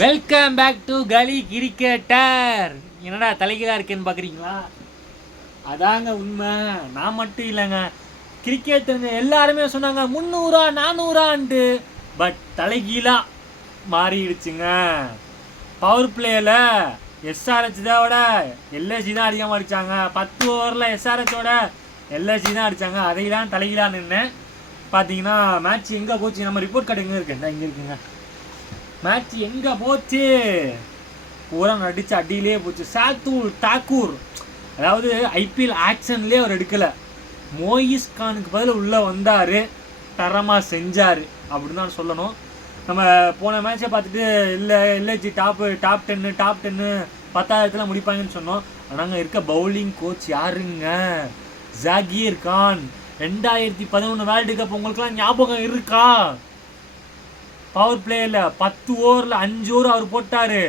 Welcome back to கலி cricketer. என்னடா தலைகீழா இருக்கேன்னு பார்க்குறீங்களா? அதாங்க உண்மை. நான் மட்டும் இல்லைங்க, கிரிக்கெட் எல்லாருமே சொன்னாங்க 300 400 பட் தலைகீழா மாறிடுச்சுங்க. பவர் பிளேயில் எஸ்ஆர்ஹெச்சோட எல்எஸ்சி தான் அதிகமாக அடித்தாங்க. 10 ஓவரில் எஸ்ஆர்ஹெச்சோட எல்எஸ்சி தான் அடித்தாங்க. அதையெல்லாம் தலைகீழா நின்று பார்த்தீங்கன்னா மேட்ச் எங்கே போச்சு? நம்ம ரிப்போர்ட் கார்டு எங்கே இருக்குங்க? இங்கே இருக்குங்க. மேட்ச் எங்கே போச்சு? பூரா நடிச்சு அடியிலே போச்சு. சாத்துல் தாக்கூர், அதாவது ஐபிஎல் ஆக்ஷன்லேயே அவர் எடுக்கலை. மோயிஸ் கானுக்கு பதில் உள்ளே வந்தார், தரமாக செஞ்சார் அப்படின்னு தான் சொல்லணும். நம்ம போன மேட்சை பார்த்துட்டு இல்லை எல்எஸ்ஜி டாப் 10 10,000 முடிப்பாங்கன்னு சொன்னோம். ஆனால் அங்கே இருக்க பவுலிங் கோச் யாருங்க? ஜாகீர் கான். 2011 வேர்ல்டு கப் உங்களுக்குலாம் ஞாபகம் இருக்கா? பவர் பிளேயில் 10 ஓவரில் 5 ஓவர் அவர் போட்டார்.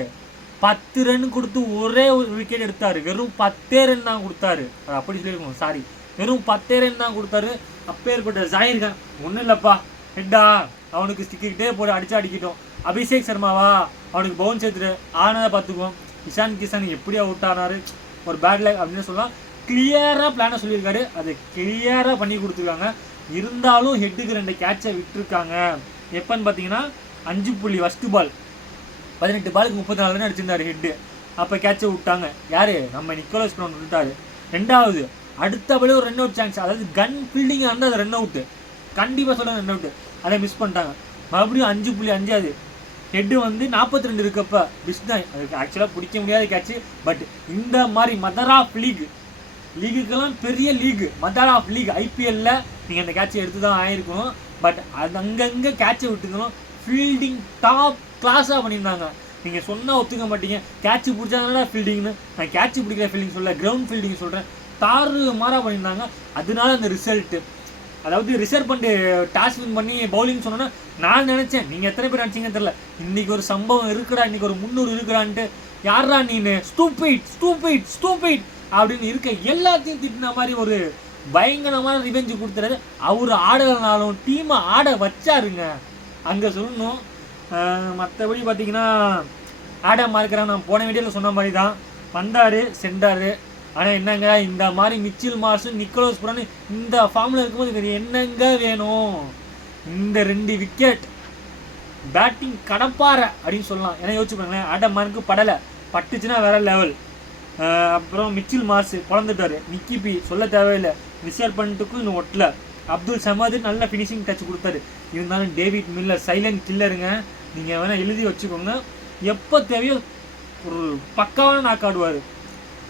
10 ரன் கொடுத்து ஒரே ஒரு விக்கெட் எடுத்தார். வெறும் 10 ரன் தான் கொடுத்தாரு. அது அப்படி சொல்லியிருக்கணும், சாரி, வெறும் 10 ரன் தான் கொடுத்தாரு. அப்பேற்பட்ட ஜாகிர் கான் ஒன்றும் இல்லைப்பா, ஹெட்டா அவனுக்கு ஸ்டிக்கிட்டே போட்டு அடிக்கிட்டோம். அபிஷேக் சர்மாவா அவனுக்கு பவுன்ஸ் எடுத்துட்டு ஆனதை பார்த்துக்குவோம். இஷான் கிஷன் எப்படி அவுட் ஆனார், ஒரு பேட் லைக் அப்படின்னு சொல்லலாம். கிளியராக பிளானை சொல்லியிருக்காரு, அதை கிளியராக பண்ணி கொடுத்துருக்காங்க. இருந்தாலும் ஹெட்டுக்கு 2 கேட்சை விட்டுருக்காங்க. எப்போன்னு பார்த்தீங்கன்னா 5 ஃபஸ்ட்டு பால் 18 பாலுக்கு 34 ரன் அடிச்சிருந்தாரு ஹெட்டு. அப்போ கேட்சை விட்டாங்க. யார்? நம்ம நிக்கோலஸ் புரான் விட்டார். ரெண்டாவது அடுத்தபடி ஒரு ரன் அவுட் சான்ஸ், அதாவது கன் ஃபீல்டிங்காக இருந்தால் அது ரன் அவுட்டு, கண்டிப்பாக சொல்ல ரன் அவுட்டு. அதை மிஸ் பண்ணிட்டாங்க. மறுபடியும் 5.5 ஹெட்டு 42 இருக்கப்போ மிஸ் தான். அதுக்கு ஆக்சுவலாக பிடிக்க முடியாத கேட்சு. பட் இந்த மாதிரி மதர் ஆஃப் லீகுக்கெல்லாம் பெரிய லீகு, மதர் ஆஃப் லீக் ஐபிஎல்லில் நீங்கள் அந்த கேட்சை எடுத்து தான் ஆகிருக்கணும். பட் அது அங்கங்கே கேட்சை விட்டுக்கணும். ஃபீல்டிங் டாப் கிளாஸாக பண்ணியிருந்தாங்க. நீங்கள் சொன்னால் ஒத்துக்க மாட்டீங்க, கேட்சு பிடிச்சாங்கன்னா ஃபீல்டிங்னு. நான் கேட்சு பிடிக்கிற ஃபீல்டிங் சொல்ல, கிரவுண்ட் ஃபீல்டிங் சொல்கிறேன். தாறு மாறாக பண்ணியிருந்தாங்க. அதனால அந்த ரிசல்ட்டு, அதாவது ரிசர்வ் பண்ணிட்டு டாஸ் வின் பண்ணி பவுலிங் சொன்னோன்னா நான் நினச்சேன், நீங்கள் எத்தனை பேர் நினச்சிங்கன்னு தெரில, இன்றைக்கி ஒரு சம்பவம் இருக்குடா, இன்றைக்கி ஒரு 300 இருக்குடான்ட்டு. யாரா நீனு, ஸ்டூபிட் அப்படின்னு இருக்க எல்லாத்தையும் திட்டின மாதிரி ஒரு பயங்கரமான ரிவெஞ்சு கொடுத்துறாரு. அவர் ஆடலைனாலும் டீமை ஆட வச்சாருங்க, அங்கே சொல்லணும். மற்றபடி பார்த்தீங்கன்னா ஆடம் மார்க்கிறான், நான் போன வீடியோவில் சொன்ன மாதிரி தான் வந்தார் சென்றார். ஆனால் என்னங்க, இந்த மாதிரி மிச்சில் மார்ஸும் நிக்கோலஸ் புரான் இந்த ஃபார்மில் இருக்கும்போது வேறு என்னங்க வேணும்? இந்த 2 விக்கெட் பேட்டிங் கடப்பாறை அப்படின்னு சொல்லலாம். ஏன்னா யோசிச்சு பாருங்களேன், ஆடம் மார்க்கு படலை, பட்டுச்சுன்னா வேற லெவல். அப்புறம் மிச்சில் மார்ஸ் குழந்துட்டார். நிக்கிபி சொல்ல தேவையில்லை, ரிசர்வ் பண்ணிட்டுக்கும் இன்னும் ஒட்டல. அப்துல் சமது நல்ல ஃபினிஷிங் டச் கொடுத்தாரு. இருந்தாலும் டேவிட் மில்லர் சைலண்ட் கில்லருங்க. நீங்கள் வேணால் எழுதி வச்சுக்கோங்க, எப்போ தேவையோ ஒரு பக்காவான நாக் ஆடுவார்.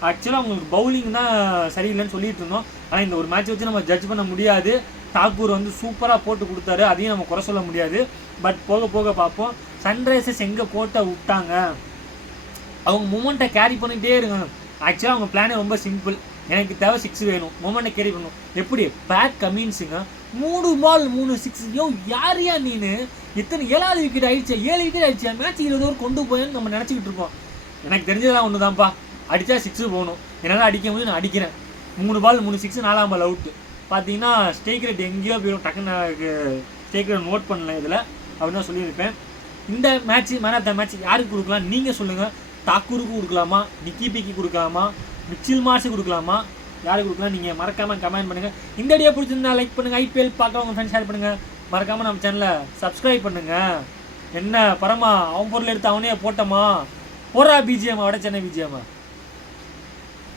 ஆக்சுவலாக அவங்களுக்கு பவுலிங் தான் சரியில்லைன்னு சொல்லிட்டு இருந்தோம். ஆனால் இந்த ஒரு மேட்ச் வச்சு நம்ம ஜட்ஜ் பண்ண முடியாது. தாக்கூர் சூப்பராக போட்டு கொடுத்தாரு, அதையும் நம்ம குறை சொல்ல முடியாது. பட் போக போக பார்ப்போம். சன்ரைசர்ஸ் எங்கே கோட்டை விட்டாங்க, அவங்க மூமெண்ட்டை கேரி பண்ணிகிட்டே இருக்காங்க. ஆக்சுவலாக அவங்க பிளானே ரொம்ப சிம்பிள், எனக்கு தேவை 6 வேணும், மூமெண்ட்டை கேரி பண்ணணும். எப்படி? பேட் கமின்ஸுங்க 3 பால் 3 6. யோ யாரையா நீனு, எத்தனை 7வது விக்கெட் ஆயிடுச்சு, 7 விக்கெட் ஆயிடுச்சு, மேட்ச் 20 ஓவர் கொண்டு போயேன்னு நம்ம நினச்சிக்கிட்டு இருப்போம். எனக்கு தெரிஞ்சதெல்லாம் ஒன்று தான்ப்பா, அடித்தா 6 போகணும். என்னால் அடிக்க முடியும், நான் அடிக்கிறேன். 3 பால் 3 6, 4ஆம் பால் அவுட்டு. பார்த்தீங்கன்னா ஸ்டேக் ரேட் எங்கேயோ போயிடும், டக்குன்னு ஸ்டேக் ரேட் நோட் பண்ணல இதில் அப்படின்னு தான் சொல்லியிருப்பேன். இந்த match man of the match யாருக்கு கொடுக்கலாம் நீங்கள் சொல்லுங்கள்? தாக்கூருக்கு கொடுக்கலாமா, நிக்கிபிக்கு கொடுக்கலாமா, மிச்சில் மார்ஸுக்கு கொடுக்கலாமா, யாருக்கு கொடுக்கலாம்? நீங்கள் மறக்காமல் கமெண்ட் பண்ணுங்கள். இந்த வீடியோ பிடிச்சிருந்தா லைக் பண்ணுங்கள், ஐபிஎல் பார்க்க உங்கள் ஃப்ரெண்ட்ஸ் ஷேர் பண்ணுங்கள். மறக்காமல் நம்ம சேனலை சப்ஸ்கிரைப் பண்ணுங்கள். என்ன பரமா அவன் பொருள் எடுத்து அவனே போட்டோமா, போறா பிஜிஎம் விட சென்னை பிஜிஎம்.